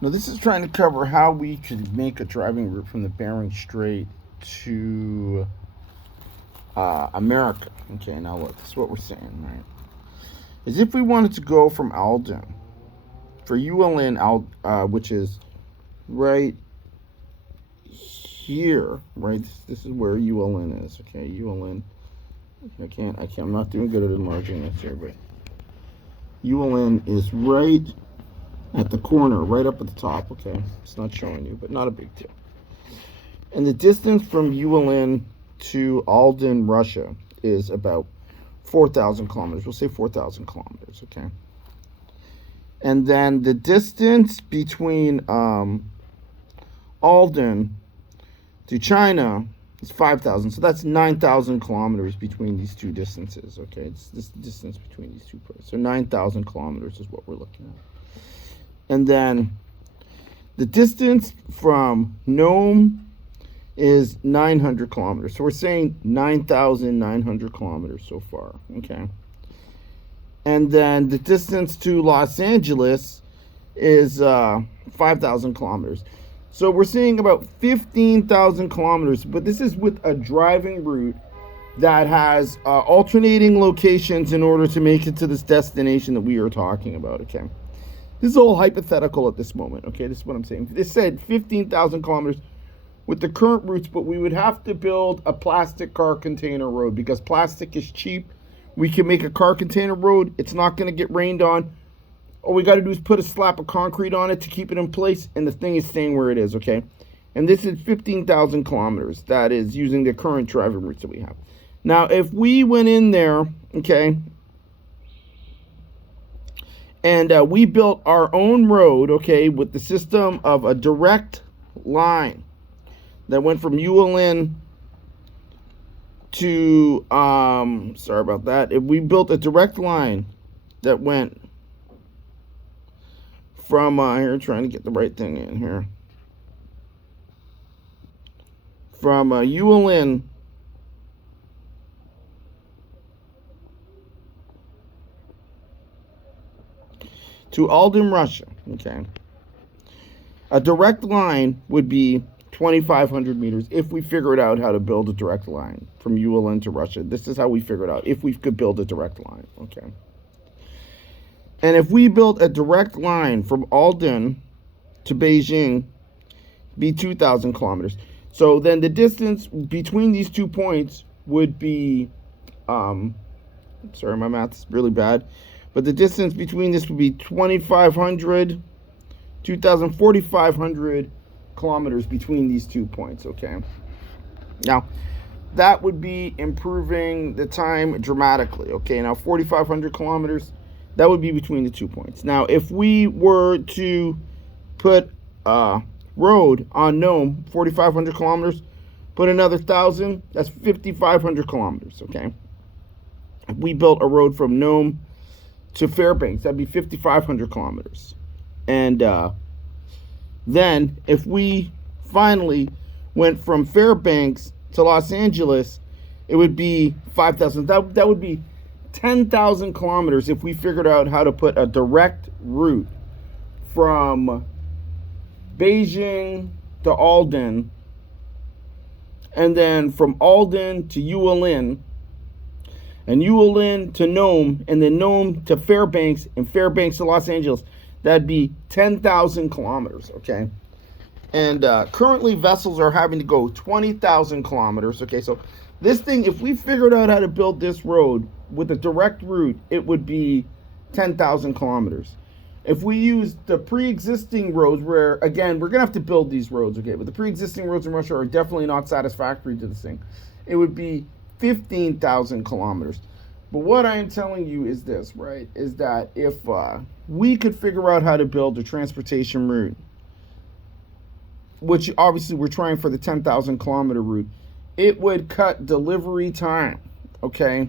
Now, this is trying to cover how we could make a driving route from the Bering Strait to America. Okay, now look, this is what we're saying, right? Is if we wanted to go from Alden for ULN, which is right here, right? This is where ULN is. Okay, ULN. I'm not doing good at enlarging this here, but ULN is right at the corner, right up at the top. Okay, it's not showing you, but not a big deal. And the distance from ULN to Alden, Russia, is about 4,000 kilometers. We'll say 4,000 kilometers. Okay. And then the distance between Alden to China is 5,000. So that's 9,000 kilometers between these two distances. Okay, it's this distance between these two places. So 9,000 kilometers is what we're looking at. And then the distance from Nome is 900 kilometers. So we're saying 9,900 kilometers so far. Okay. And then the distance to Los Angeles is 5,000 kilometers. So we're seeing about 15,000 kilometers, but this is with a driving route that has alternating locations in order to make it to this destination that we are talking about, okay? This is all hypothetical at this moment, okay? This is what I'm saying. This said 15,000 kilometers with the current routes, but we would have to build a plastic car container road because plastic is cheap. We can make a car container road. It's not going to get rained on. All we got to do is put a slab of concrete on it to keep it in place, and the thing is staying where it is, okay? And this is 15,000 kilometers. That is using the current driving routes that we have. Now, if we went in there, okay, and we built our own road, okay, with the system of a direct line that went from ULN to, sorry about that. If we built a direct line that went from, here, trying to get the right thing in here, from ULN to Alden, Russia, okay, a direct line would be 2,500 meters if we figured out how to build a direct line from ULN to Russia. This is how we figured out if we could build a direct line, okay? And if we built a direct line from Alden to Beijing, be 2,000 kilometers. So then the distance between these 2 points would be, sorry, my math's really bad, but the distance between this would be 2,500, 4,500 kilometers between these 2 points, okay? Now, that would be improving the time dramatically, okay? Now, 4,500 kilometers, that would be between the 2 points. Now, if we were to put a road on Nome, 4,500 kilometers, put another 1,000, that's 5,500 kilometers, okay? If we built a road from Nome to Fairbanks, that'd be 5,500 kilometers. And then, if we finally went from Fairbanks to Los Angeles, it would be 5,000. That would be 10,000 kilometers if we figured out how to put a direct route from Beijing to Alden, and then from Alden to ULN, and ULN to Nome, and then Nome to Fairbanks, and Fairbanks to Los Angeles. That'd be 10,000 kilometers, okay? And currently vessels are having to go 20,000 kilometers, okay? So this thing, if we figured out how to build this road with a direct route, it would be 10,000 kilometers. If we use the pre-existing roads, where, again, we're going to have to build these roads, okay? But the pre-existing roads in Russia are definitely not satisfactory to this thing. It would be 15,000 kilometers. But what I am telling you is this, right? Is that if we could figure out how to build a transportation route, which obviously we're trying for the 10,000 kilometer route, it would cut delivery time, okay?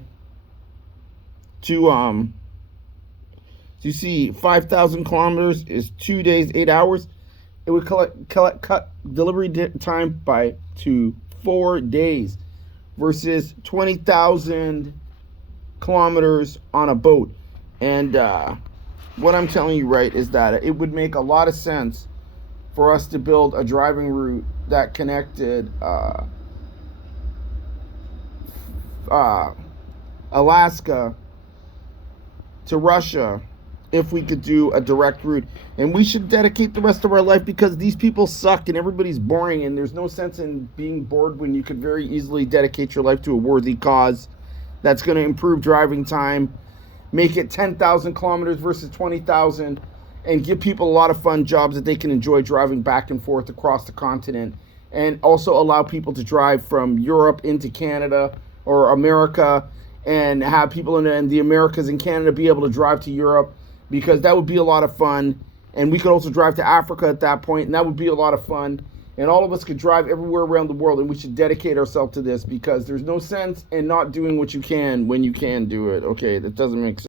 To, you see 5,000 kilometers is 2 days, 8 hours. It would cut delivery time to 4 days versus 20,000 kilometers on a boat. And what I'm telling you, right, is that it would make a lot of sense for us to build a driving route that connected Alaska to Russia, if we could do a direct route. And we should dedicate the rest of our life, because these people suck and everybody's boring, and there's no sense in being bored when you could very easily dedicate your life to a worthy cause that's going to improve driving time, make it 10,000 kilometers versus 20,000, and give people a lot of fun jobs that they can enjoy driving back and forth across the continent, and also allow people to drive from Europe into Canada or America, and have people in the Americas and Canada be able to drive to Europe, because that would be a lot of fun. And we could also drive to Africa at that point, and that would be a lot of fun. And all of us could drive everywhere around the world, and we should dedicate ourselves to this, because there's no sense in not doing what you can when you can do it. Okay, that doesn't make sense.